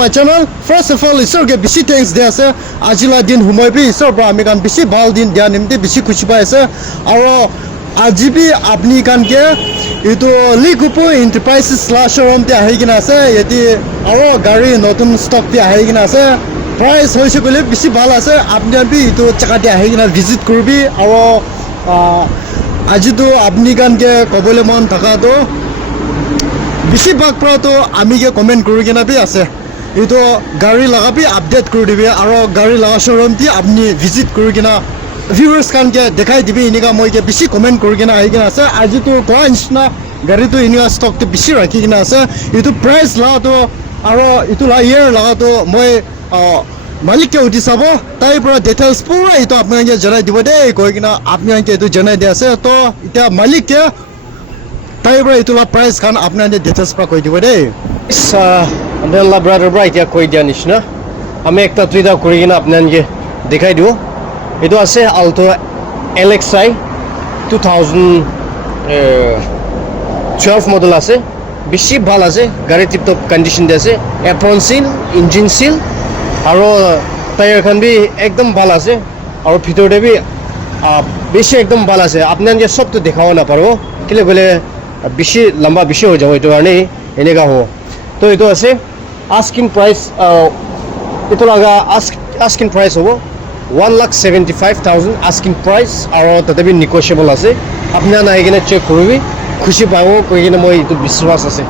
my channel. First of all, isor ke bishi thanks dia ase. Ajila din humoi bi isor pra ami kan bishi bal din dia nimte bishi kuchi pai ase. Aro ajibi apni kan ke itu Ligupu Enterprises showroom te ahi kina ase. Yeti aro gari notun stock te ahi kina ase. Price hoise kole bishi bal ase. Apni kan bi itu chaka te ahi kina visit kurbi. Aro aji to apni kan ke kobole mon thaka to bishi bag pra to ami ke comment kuri kina bi ase. Itu gari laga bi update kuri dibe aro gari laga showroom ti apni visit kuri kina viewers kan ke dekhai dibe inika moi ke bishi comment kuri kina ahi kina ase. Aji to coins na gari to inika stock te bishi rakhi kina ase. Itu price la to aro itu la year laga to moi malik ke uti sabo tai pura details pura itu apni ke janai dibo de koi kina apni ke itu janai de ase to ita malik ke tai pura itu la price kan apni ke details pra koi dibo de Andela brother bright ya koi dia nishna ame ekta tuida kuri kina apni ke dekhai dibo itu ase Alto LXi 2012 model ase bishi bhal ase gari tip top condition de ase apron seal engine seal aro tire khan bi ekdom bhal ase aro bhitor de bi beshi ekdom bhal ase apnan je sob to dekhao na parbo kile gole beshi lamba beshi ho jabo itu karone eneka ho to itu ase asking price itu laga asking price hobo 1,75,000 asking price aro tatabi negotiable ase apna na aigena check koribi khushi pabo koi kena moi itu biswas ase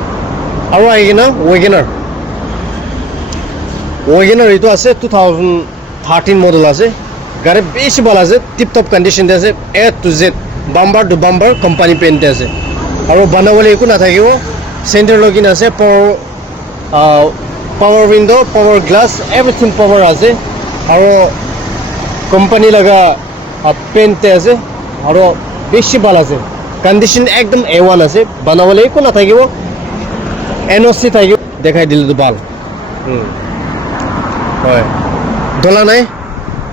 aro aigena Wagoner itu ase 2013 model ase gari beshi bal ase tip top condition de ase A to Z bumper to bumper company paint ase aro banawale eku na thakibo center login ase power window power glass everything power ase aro company laga paint ase aro beshi bal ase condition ekdom A1 ase banawale eku na thakibo NOC thakibo dekhai dil to bal হয় দলা নাই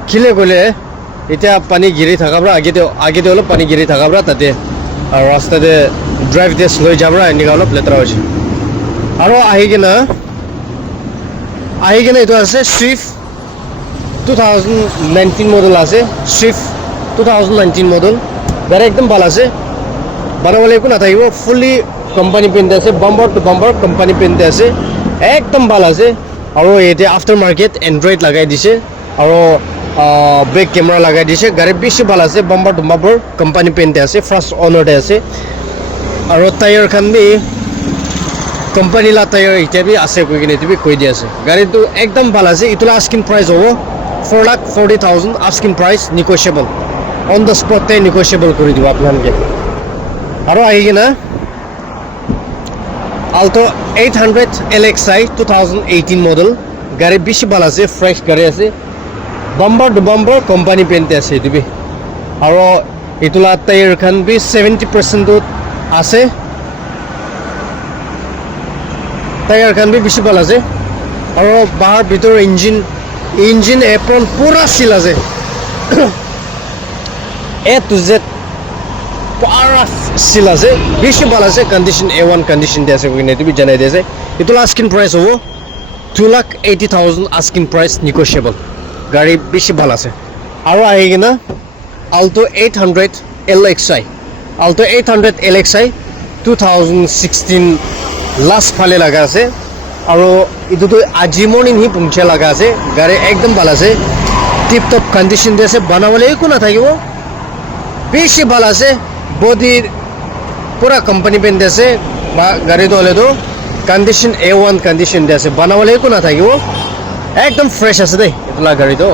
কিলে গলে এটা পানি গিরি থাকাবরা আগে হলো পানি গিরি থাকাবরা তাতে আর রাস্তাতে ড্রাইভ দিয়ে স্লো যাবরা এনিকা হলো লেতরা হইছে আর আহি কেনা এটা আছে সুইফট 2019 মডেল আছে সুইফট 2019 মডেল গাড়ি একদম ভালো আছে বানাবলে কো না থাকিব ফুলি কোম্পানি পেইন্ট আছে bumper to bumper company paint আছে একদম ভালো আছে aro ete after market android lagai dise aro back camera lagai dise gari bishi bhal ase bumper to bumper company paint ase first owner de ase aro tire khan bi company la tire ite bi ase koi kine tibi koi di ase gari tu ekdam bhal ase itula asking price hobo 4,40,000 asking price negotiable on the spot te negotiable kori dibo apnan ke aro ahi na Alto 800 LXi 2018 model gari bishi bal ase fresh gari ase bumper to bumper company paint ase dibi aro itula tire khan bi 70% dot ase tire khan bi bishi bal ase aro bahar bitor engine apron pura seal ase A to Z para seal ase bishi bal ase condition A1 condition de ase koi tibi janai de ase itula asking price hobo 2,80,000 asking price negotiable gari bishi bal ase aro ahigena Alto 800 LXi Alto 800 LXi 2016 last phale laga ase aro itu to aji morning hi pungche laga ase gari ekdam bal ase tip top condition de ase banawale ko na thakibo bishi bal ase body pura company paint ase ba gari to hole to condition A1 condition de ase banawale ko na thakibo ekdom fresh ase dei itula gari to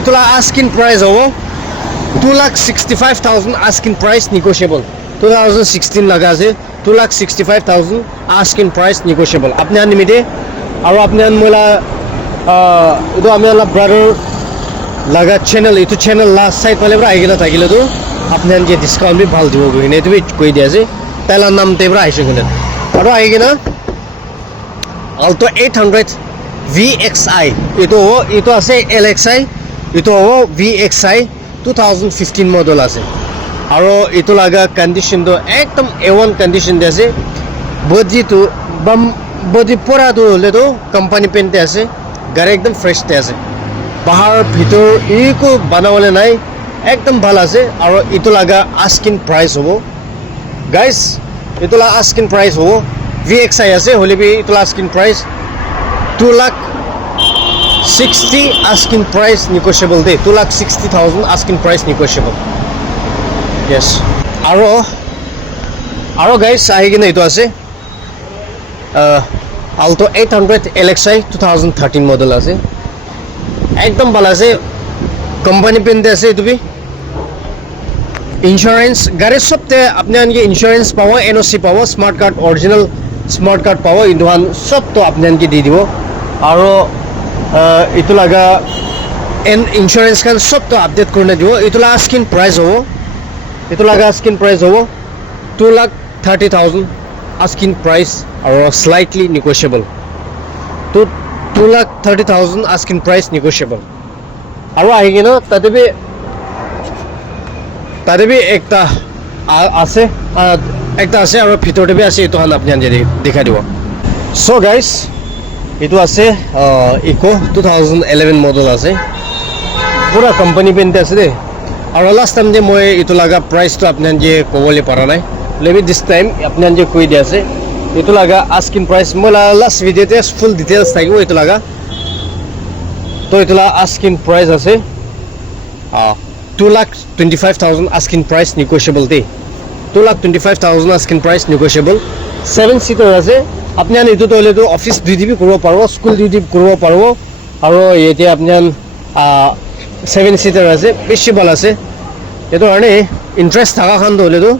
itula asking price hobo 2,65,000 asking price negotiable 2016 laga ase 2,65,000 asking price negotiable apni an nimite aro apni an mola itu ami ala brother laga channel itu channel last side pale bra aigena thakile to apni an je discount bi bhal dibo koi ne tu koi dia ase tala nam te bra aise kone aro aigena Alto 800 VXi itu ase LXi itu VXi 2015 model ase aro itu laga condition to ekdom A1 condition de ase body to body pura tu le to company paint te ase gari ekdam fresh te ase bahar bhitor eko banawale nai ekdam bhal ase aro itu laga asking price hobo guys itu la asking price hobo VXI ase hole bi itu la asking price 2,60,000 asking price negotiable de 2,60,000 asking price negotiable yes aro guys ahi gina itu ase Alto 800 LXI 2013 model ase ekdam bhal ase company pen de ase itu bi insurance gari sobte apne ange insurance pawo NOC pawo smart card original smart card pawo induhan sob to apne ange di dibo aro itu laga insurance kan sob to update korna dibo itu la asking price hobo itu laga asking price hobo 2,30,000 asking price aro slightly negotiable to 2,30,000 asking price negotiable aro ahi gina tade bi ekta ase aro bhitor te bi ase itu han apni anje dikhai dibo so guys itu ase Eco 2011 model ase pura company pen te ase de aro last time de moi itu laga price to apni anje kobole para nai lebi this time apni anje koi di ase itu laga asking price mola last video te full details thakibo itu laga to itu la asking price ase 2,25,000 asking price negotiable de 2,25,000 asking price negotiable 7 seater ase apni an itu tole to office duty bi koribo parbo school duty koribo parbo aro yete apni an 7 seater ase beshi bal ase eto ane interest thaga khan tole to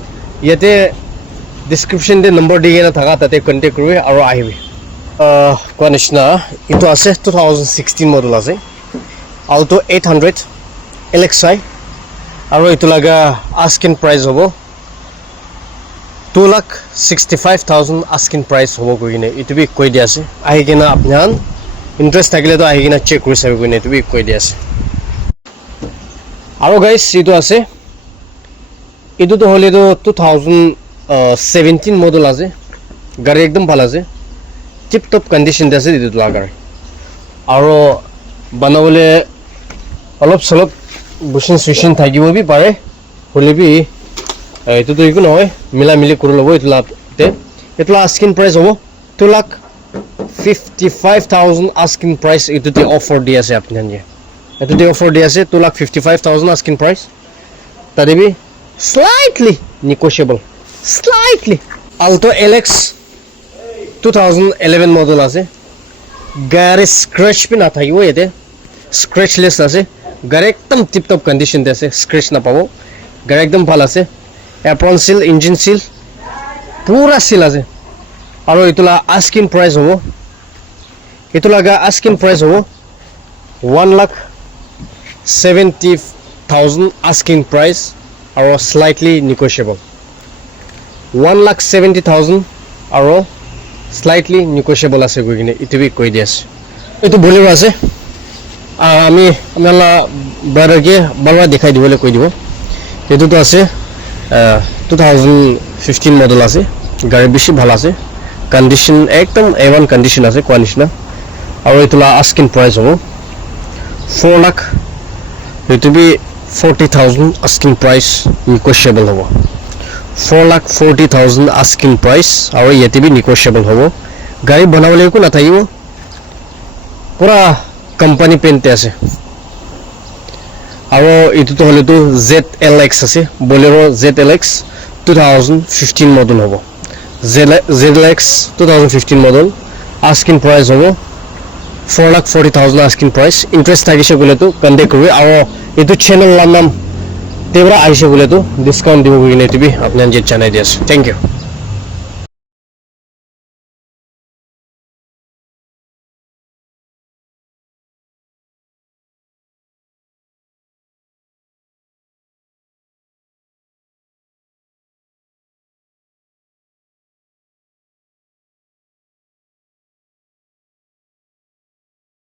yete description de number digena thaga tate contact korbe aro ahibi konishna itu ase 2016 model ase Alto 800 LXI aro itu laga asking price hobo 2,65,000 asking price hobo koine itu bi koi di ase ahi kena apnan interest thakile to ahi kena check kori sabe koine itu bi koi di ase aro guys itu ase itu to hole to 2017 model ase gari ekdam bhal ase tip top condition de ase itu laga aro banawale অলপ সলপ বুশিন সুইশিন থাকিব B পারে হলে B এটো তো eco নহয় মিলা মিলি কৰি লব এতলা আস্কিং প্রাইস হবো 2,55,000 আস্কিং প্রাইস এটোতে অফার দি আছে আপনি এটোতে অফার দি আছে 2,55,000 আস্কিং প্রাইস তারে বি slightly negotiable slightly Alto LX 2011 model আছে গাড়ি স্ক্র্যাচ পি না থাকিব এতে স্ক্র্যাচলেস আছে গাড়ি একদম টিপ টপ কন্ডিশন আছে স্ক্র্যাচ না পাবো গাড়ি একদম ভালো আছে অ্যাপ্রন সিল ইঞ্জিন সিল পুরা সিল আছে আর এতলা আস্কিং প্রাইস হবো এতলাগা আস্কিং প্রাইস হবো 1,70,000 আস্কিং প্রাইস আর স্লাইটলি নেগোশিয়েবল 1,70,000 আর স্লাইটলি নেগোশিয়েবল আছে গইনে ইতিবি কই দিয়াছে এটো বলিব আছে আমি আপনারা ব্রাদারকে বারবার দেখাই দিবলে কই দিব এটো তো আছে 2015 মডেল আছে গাড়ি বেশি ভালো আছে কন্ডিশন একদম A1 কন্ডিশন আছে কোয়ানিশনা আর এতলা আস্কিং প্রাইস হবে 4 লাখ এটুবি 40,000 আস্কিং প্রাইস নেগোশিয়েবল হবে 4,40,000 আস্কিং প্রাইস আর এটিবি নেগোশিয়েবল হবে গাড়ি বানাবলে কো না থাকিব পুরা কোম্পানি পেন্টে আছে আর এটো তো হলে তো ZLX আছে Bolero ZLX 2015 মডেল হবে ZLX 2015 মডেল আস্কিং প্রাইস হবে 4,40,000 আস্কিং প্রাইস ইন্টারেস্ট থাকিছে বলে তো কন্টাক্ট করবে আর এটো চ্যানেল নাম তেবরা আইছে বলে তো ডিসকাউন্ট দিব বলে নেটিবি আপনাদের জানাই দিয়েছে থ্যাংক ইউ